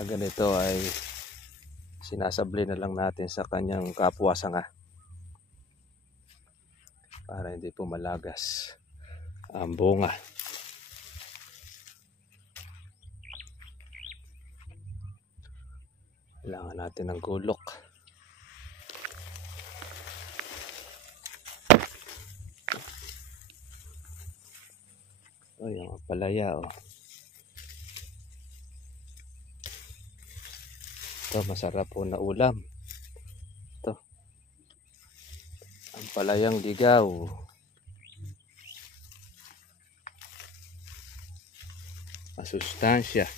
na ganito ay sinasabli na lang natin sa kanyang kapwa sanga para hindi po malagas ang bunga. Kailangan natin ng gulok. Oh, yung palaya oh. Ito masarap po na ulam. Ito. Ang palayang ligaw. Masustansya.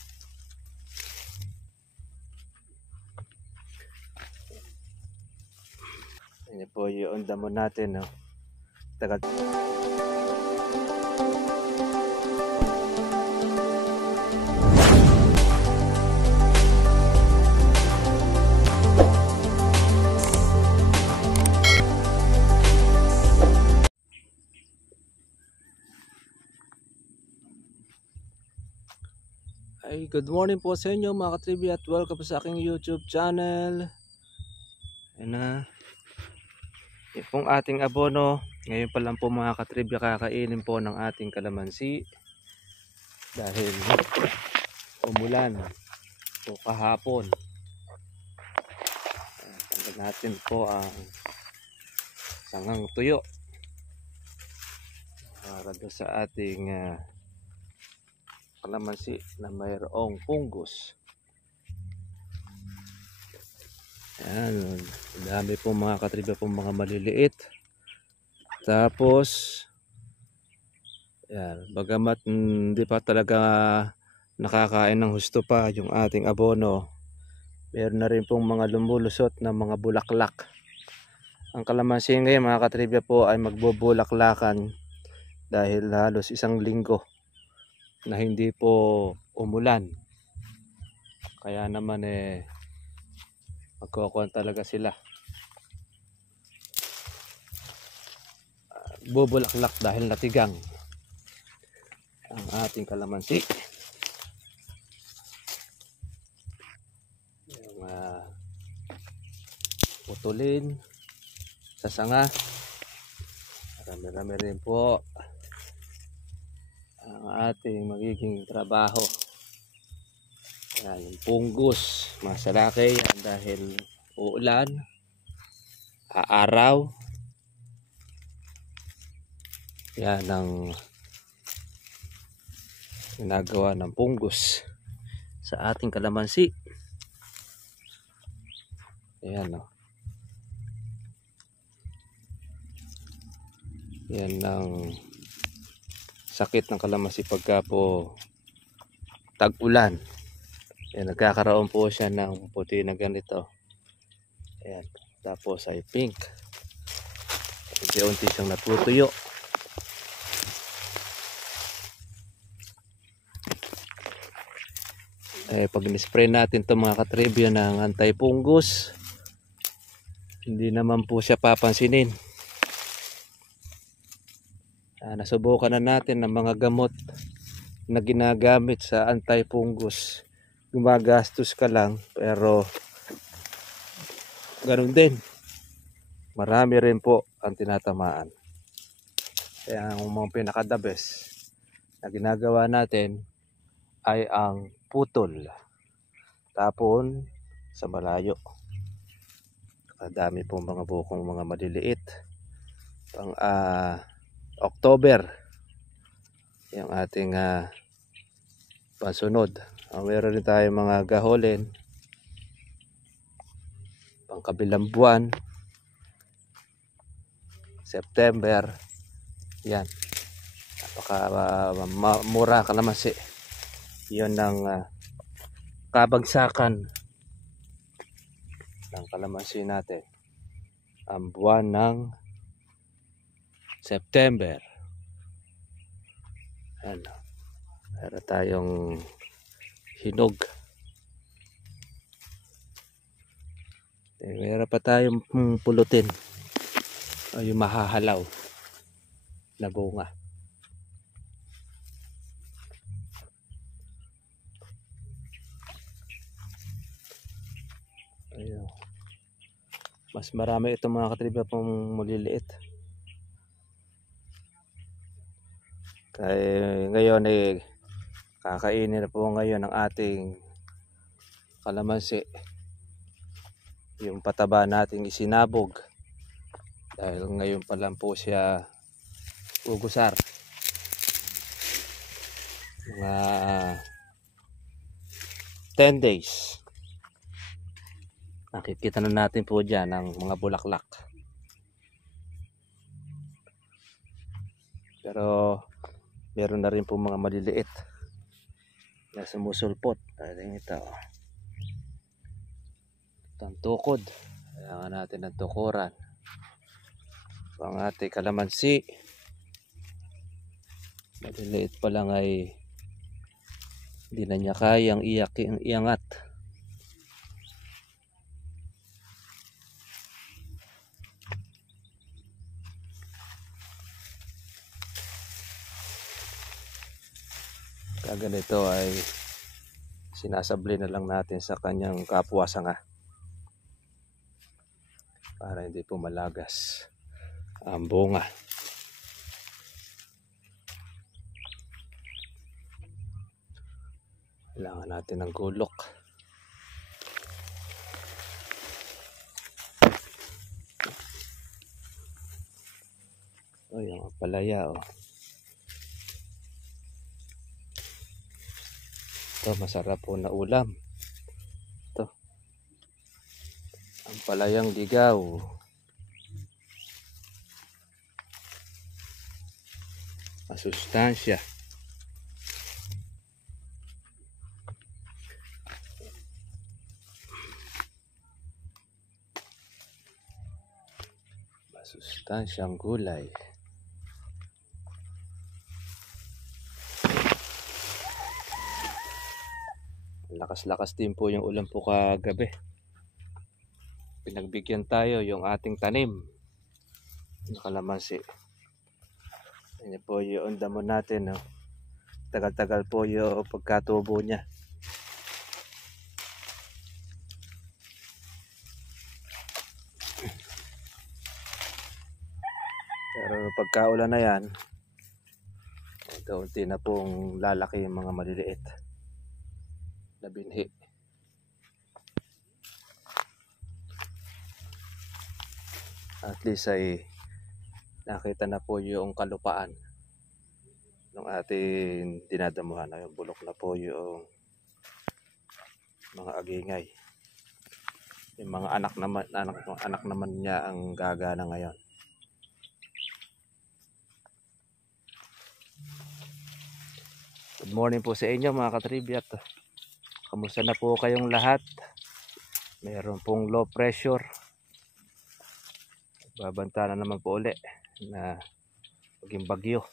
Yan po yung damo natin. No? Tagal. Ay, good morning po sa inyo mga katribya at welcome po sa aking YouTube channel. Ayan na. Yan pong ating abono. Ngayon pa lang po mga katribya kakainin po ng ating kalamansi. Dahil umulan po kahapon. Tanggal natin po ang sangang tuyo. Para doon sa ating kalamansi na mayroong fungus. Ayan, dami po mga katribya po mga maliliit. Tapos ayan, bagamat hindi pa talaga nakakain ng husto pa yung ating abono, meron na rin pong mga lumulusot na mga bulaklak. Ang kalamansi ngayon mga katribya po ay magbubulaklakan dahil halos isang linggo na hindi po umulan. Kaya naman magkukuhan talaga sila. Bubulaklak dahil natigang ang ating kalamansi. Yung putulin sa sanga. Marami-rami rin po ang ating magiging trabaho. Yan, yung punggus, masalaki yan dahil uulan, aaraw. Yan ang ginagawa ng punggus sa ating kalamansi. Ayan o. Yan ang sakit ng kalamansi pagka po tag-ulan. Ayan, nagkakaroon po siya ng puti na ganito. Ayan, tapos ay pink. Unti-unti siyang natutuyo. Pag ni-spray natin ito mga katribya ng anti-fungus, hindi naman po siya papansinin. Nasubukan na natin ng mga gamot na ginagamit sa anti-fungus. Gumagastos ka lang pero ganoon din. Marami rin po ang tinatamaan. Kaya ang mga pinaka-the best na ginagawa natin ay ang putol. Tapon sa malayo. Kadami pong mga bukong mga maliliit. Pang October yung ating pansunod. Meron rin tayo mga gaholin pang kabilang buwan, September. Yan, napaka mura kalamansi. Yun ang kabagsakan ng kalamansi natin, ang buwan ng September. Ano, meron tayong hinog. Meron pa tayong pulutin o yung mahahalaw na bunga. Mas marami itong mga katribya pong maliliit. Kaya ngayon kakainin na po ngayon ng ating kalamansi. Yung pataba nating isinabog. Dahil ngayon pa lang po siya ugusar. Mga 10 days. Nakikita na natin po dyan ang mga bulaklak. Pero meron na rin po mga maliliit na sumusulpot. Dahil ito. Ito ang tukod. Kailangan natin ng tukuran. So, ang ating kalamansi. Maliliit pa lang ay hindi na niya kayang iangat. Ganito ay sinasabli na lang natin sa kanyang kapwa sanga para hindi po malagas ang bunga. Kailangan natin ng gulok. Yung palaya Ito masarap po na ulam. Ito. Ang palayang ligaw. Masustansya. Masustansyang gulay. Lakas-lakas din po yung ulan po kagabi. Pinagbigyan tayo yung ating tanim ng kalamansi. Yan po yung damo natin. Tagal-tagal po yung pagkatubo niya. Pero pagkaulan na yan, unti na pong lalaki yung mga maliliit na binhi. At least ay nakita na po yung kalupaan ng ating dinadamuhan. Yung bulok na po yung mga agingay. Yung mga anak naman niya ang gagana ngayon. Good morning po sa inyo mga katribyat. Kamusta na po kayong lahat? Meron pong low pressure. Babanta na naman po uli na maging bagyo.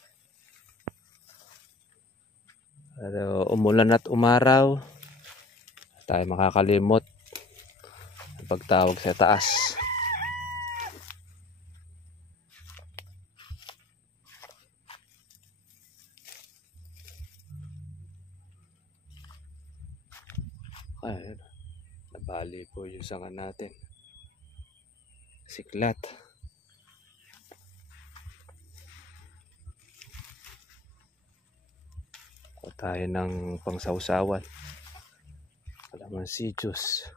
Pero umulan at umaraw, tayo makakalimot ang pagtawag sa taas. Ayun, nabali po yung sanga natin. Siklat. O tayo ng pangsawsawan. Kalamansi juice.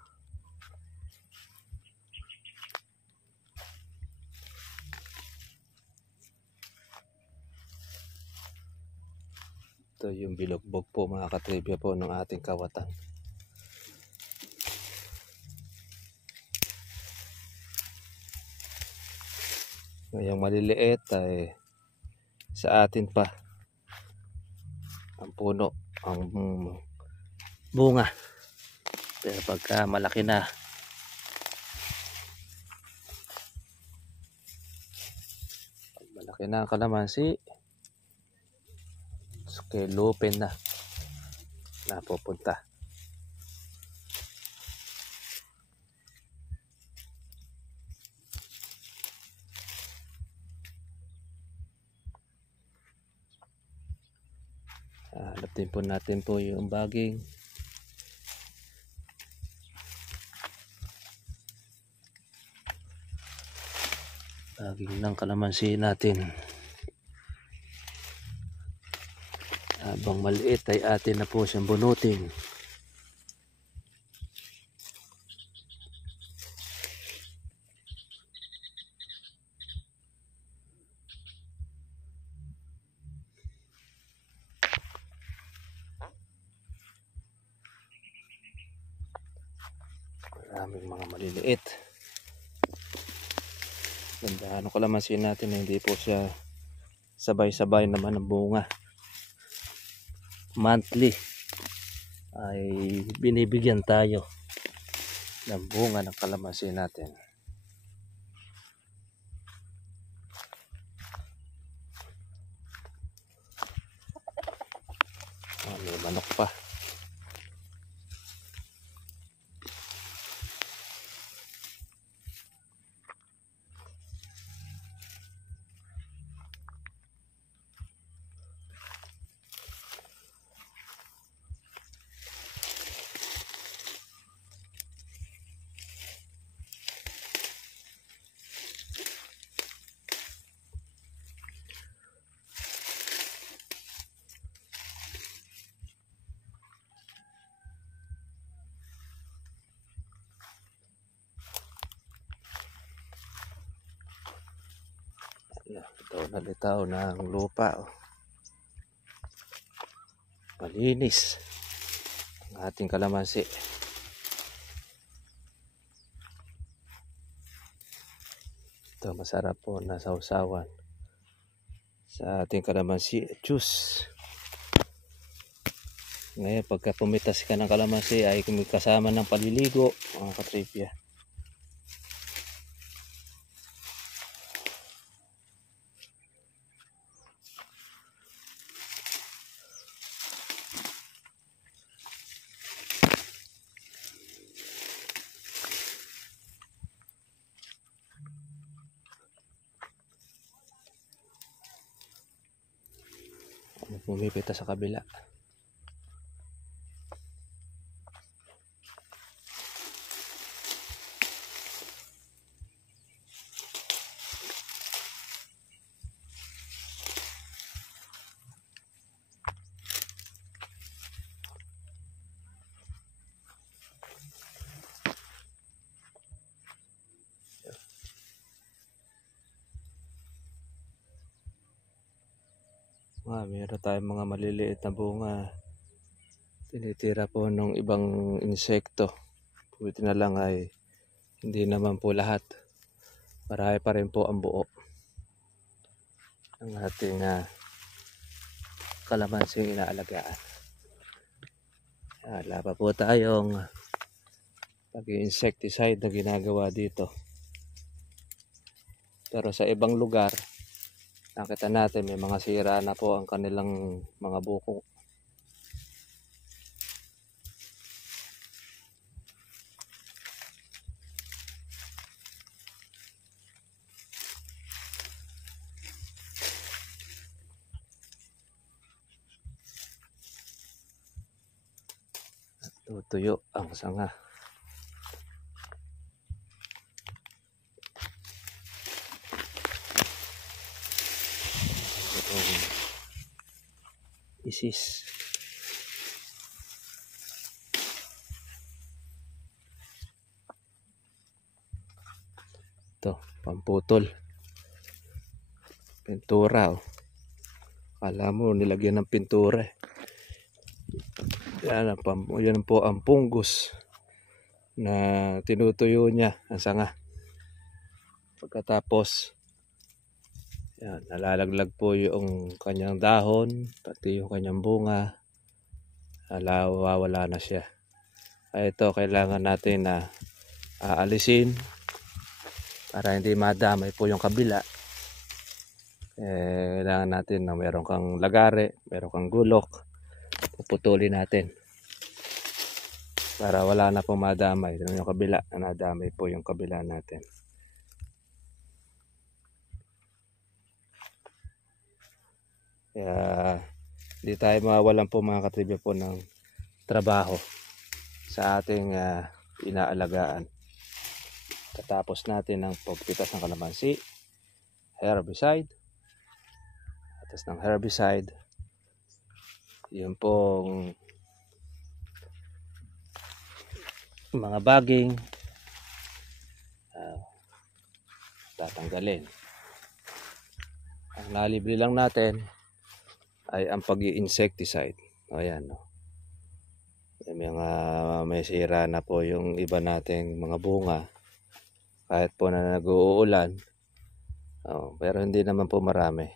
Ito yung bilogbog po mga katribya po ng ating kawatan. Ngayong maliliit ay sa atin pa ang puno, ang bunga. Pero pagka malaki na, ang kalamansi, kay lupin na napupunta. Hanapin po natin po yung baging. saging ng kalamansi natin. Habang maliit ay atin na po siyang bunutin. Maraming mga maliliit. Gandahan ng kalamansi natin na hindi po siya sabay-sabay naman ang bunga. Monthly ay binibigyan tayo ng bunga ng kalamansi natin. May manok pa. Ito nalitaw ng lupa. Malinis ang ating kalamansi. Ito masarap po na sausawan sa ating kalamansi juice. Ngayon pagka pumitas ka ng kalamansi ay kasama ng paliligo mga katripya. Pumipita sa kabila. Meron tayong mga maliliit na bunga. Tinitira po ng ibang insekto. Buti na lang ay hindi naman po lahat. Marami pa rin po ang buo ng ating kalamansing inaalagaan. Wala pa po tayong pag-insecticide na ginagawa dito. Pero sa ibang lugar, nakita natin may mga sira na po ang kanilang mga buko. At tutuyo ang sanga. Isis. Ito, pamputol. Pintura. Kala mo nilagyan ng pintura. Yan po ang fungus na tinutuyo niya ang sanga. Pagkatapos yan, nalalaglag po yung kanyang dahon, pati yung kanyang bunga. Wawala na siya. Ito kailangan natin na aalisin para hindi madamay po yung kabila. Kailangan natin na meron kang lagare, meron kang gulok. Puputulin natin para wala na po madamay. Yung kabila, nadamay po yung kabila natin. Kaya hindi tayo mawawalan po mga katribya po ng trabaho sa ating inaalagaan. Katapos natin ang pagpitas ng kalamansi, herbicide. Atas ng herbicide, yun pong mga baging tatanggalin. Ang nalibre lang natin ay ang pag-i-insecticide. Ayan, no. May sira na po yung iba nating mga bunga kahit po na nag-uulan. Pero hindi naman po marami.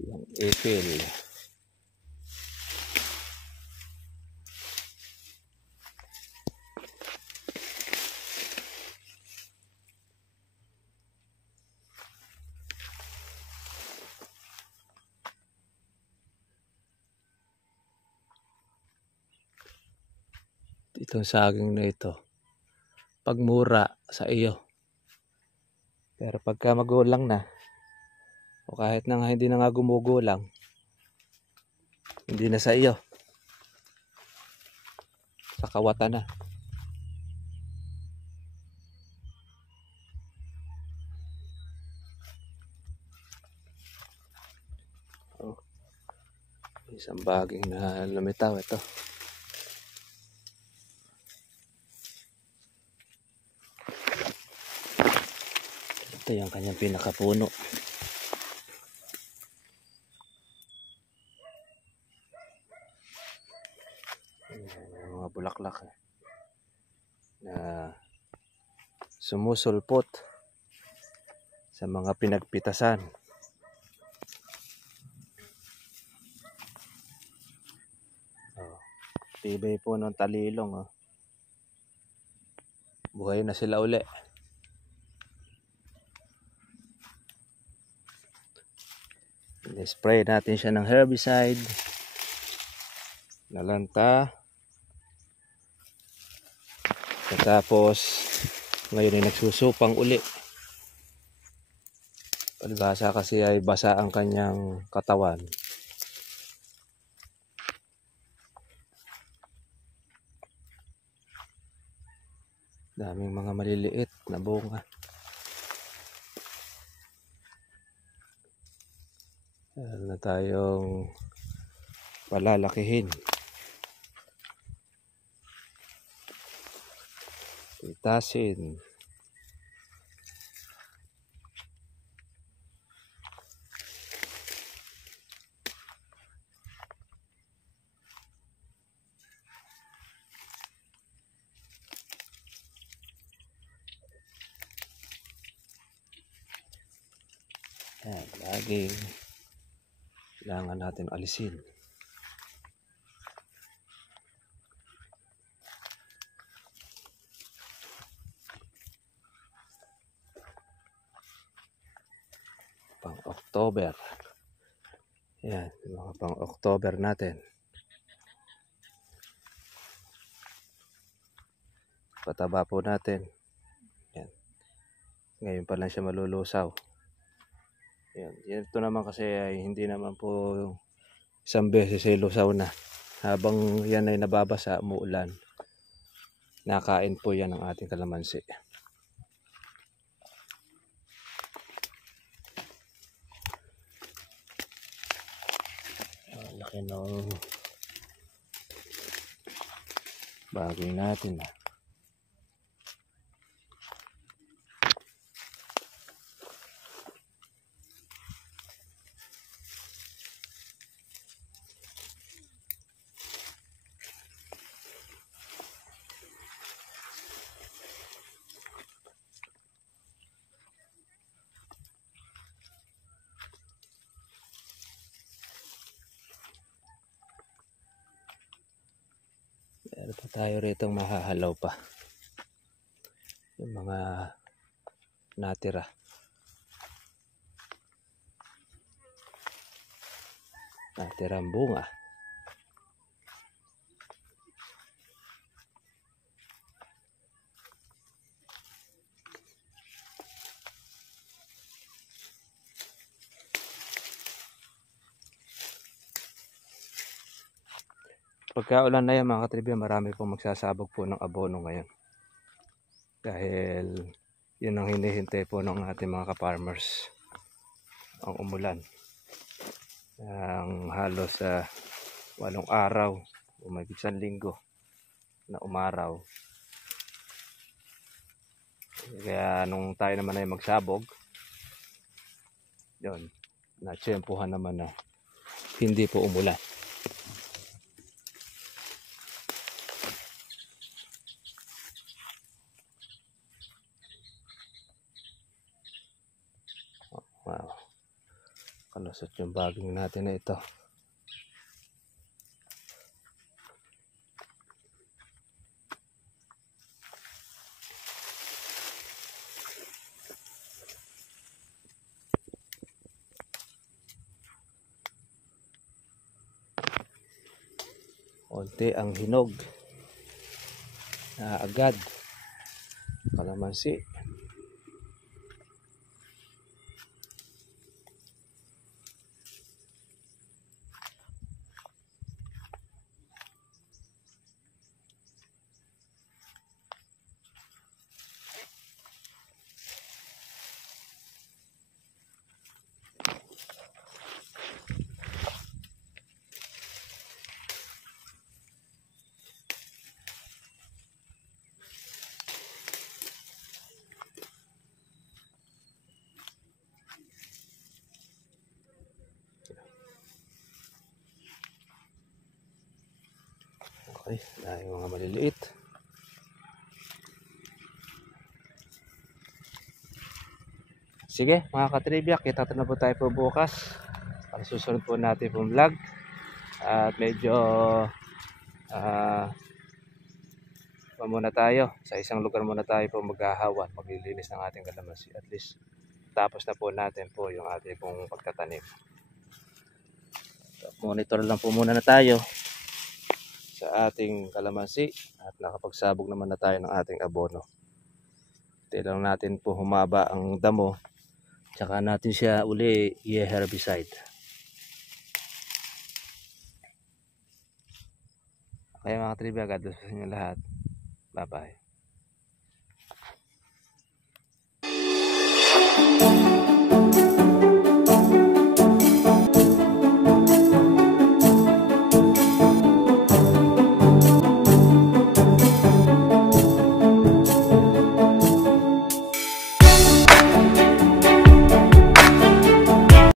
Yung ipil. Itong saging na ito, pagmura sa iyo. Pero pagka magulang na, o kahit na nga hindi na nga gumugulang, hindi na sa iyo. Sa kawatan na. Isang baging na lumitaw ito. Ito yung kanyang pinakapuno. Mga bulaklak na sumusulpot sa mga pinagpitasan. Tibay po ng talilong. Buhay na sila uli. I-spray natin siya ng herbicide. Nalanta. Tapos ngayon ay nagsusupang uli. Palibhasa kasi ay basa ang kanyang katawan. Daming mga maliliit na bunga. Meron na tayong palalakihin. Pitasin. Laging kailangan natin alisin. Pang-October. Yan, mga pang-October natin. Pataba po natin. Yan. Ngayon pa lang siya malulusaw. Yan. Ito naman kasi ay hindi naman po isang beses ay lusaw na. Habang yan ay nababasa, umuulan, nakain po yan ng ating kalamansi. Laki ng bagay natin. Meron pa tayo rito mahahalaw pa. Yung mga natira. natirang bunga. Pagka ulan na yan mga katribya, marami pong magsasabog po ng abono ngayon. Dahil yun ang hinihintay po ng ating mga ka-farmers. Ang umulan. Ang halos sa 8 araw o may 1 linggo na umaraw. Kaya nung tayo naman ay magsabog, yun, natsyempohan naman na hindi po umulan. Wow, kalusot yung baging natin na ito. Konti ang hinog na agad. Kalamansi. Okay, dahil mga maliliit. Sige mga katribya, kita na po tayo po bukas. Para susunod po natin po vlog. At medyo muna tayo. Sa isang lugar muna tayo po maghahawan, maglilinis ng ating kalamansi. At least tapos na po natin po yung ating pong pagtatanim. So, monitor lang po muna na tayo sa ating kalamansi at nakapagsabog naman na tayo ng ating abono. Tilang natin po humaba ang damo, tsaka natin siya uli i-herbicide. Okay mga trivia, God bless sa inyo lahat. Bye bye.